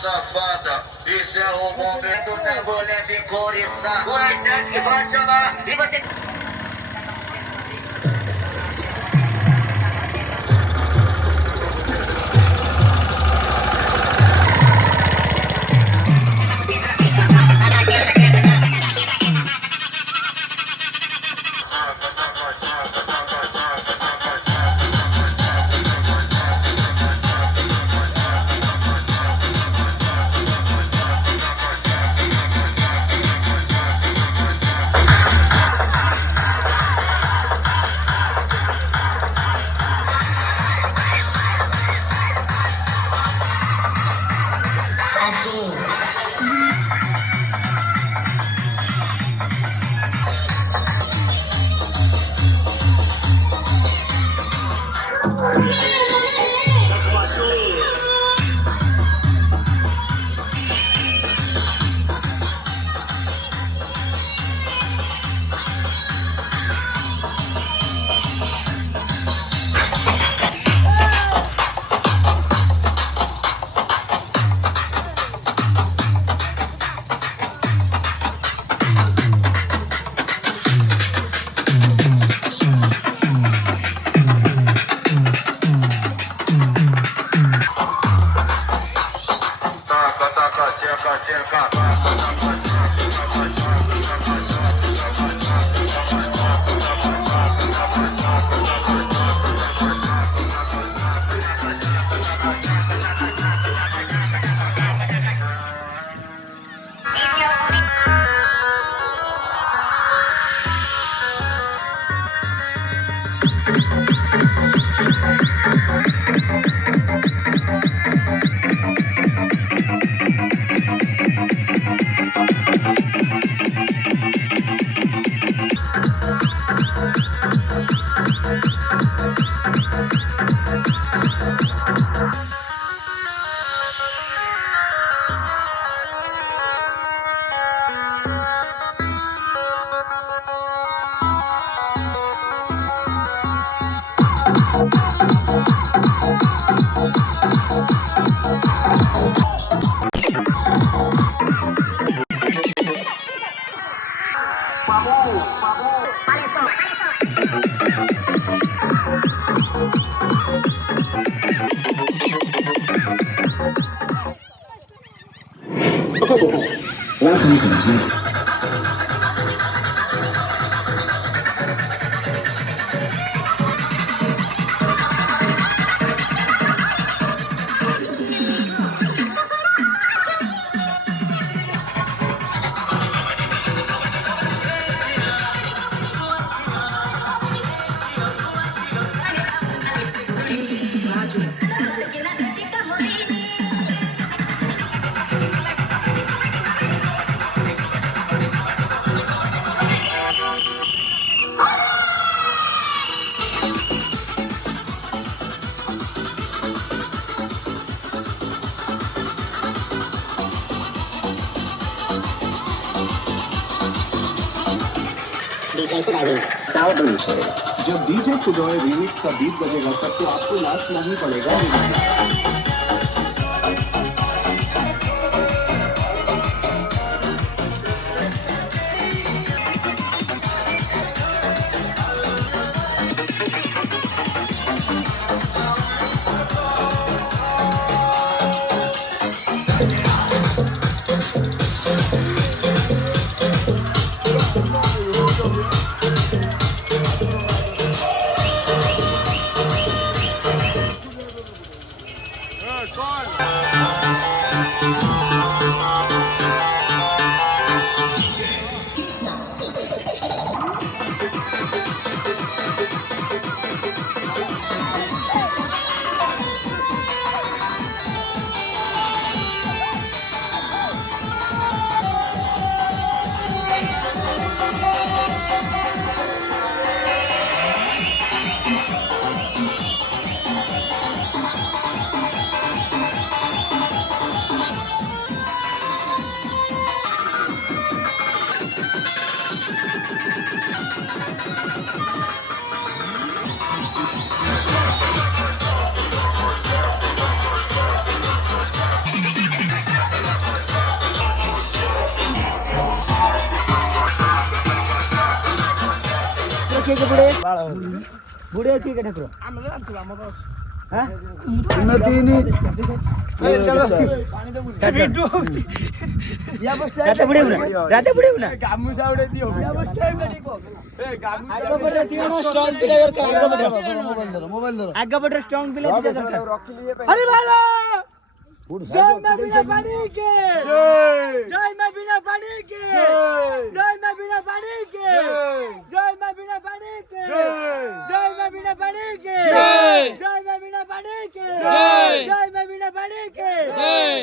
safada. Isso é o momento da mulher me coriçar. O R7 que vai chamar e você... Welcome to the night. जब डीजे सुडोए रीमिक्स का बीट बजेगा तब तो आपको नाचना ही पड़ेगा। किए के बुढ़े बुढ़े किए के ठाकुर हां राते बुढ़े ना गामुसा उड़े दियो स्ट्रांग प्लेयर का आगे बढ़ स्ट्रांग प्लेयर अरे भाला जय मैं बिना पानी के जय मैं बिना पानी के जय मैं बिना पानी के जय मैं बिना पानी के जय मैं बिना पानी के जय मैं बिना पानी के जय मैं बिना पानी के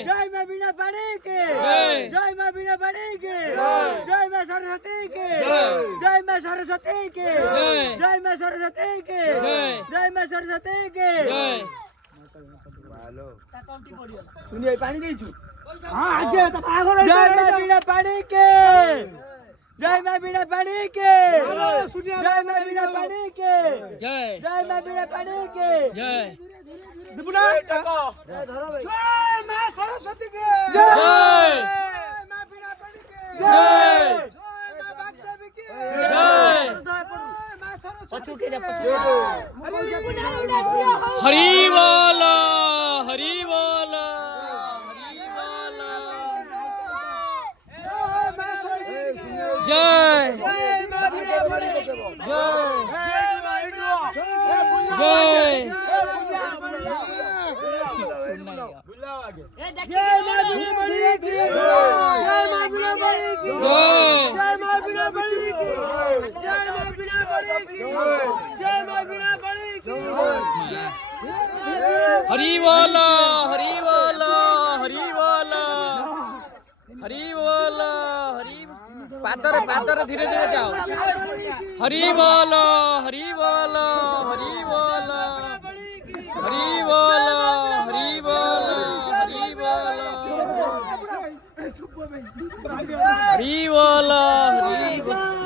जय मैं बिना पानी के जय मैं बिना पानी के जय मैं सरस्वती के जय मैं सरस्वती के जय मैं सरस्वती के जय मैं सरस्वती के सुनिए पानी दी छु हां आगे तो भागो जय मैं बिना पानी के जय मैं बिना पानी के जय मैं बिना पानी के जय मैं बिना पानी के जय दिपुना टका जय मैं सरस्वती के जय मैं बिना पानी के जय मैं बागदेवी के जय मैं सरस्वती के हरि बोला हरि बोला हरि बोला जय हरि बोला हरि बोला हरि बोला हरि बोला हरि पादर धीरे धीरे जाओ हरि बोला हरि बोला हरि बोला हरि बोला हरि बोला हरि बोला हरि बोला हरि बोला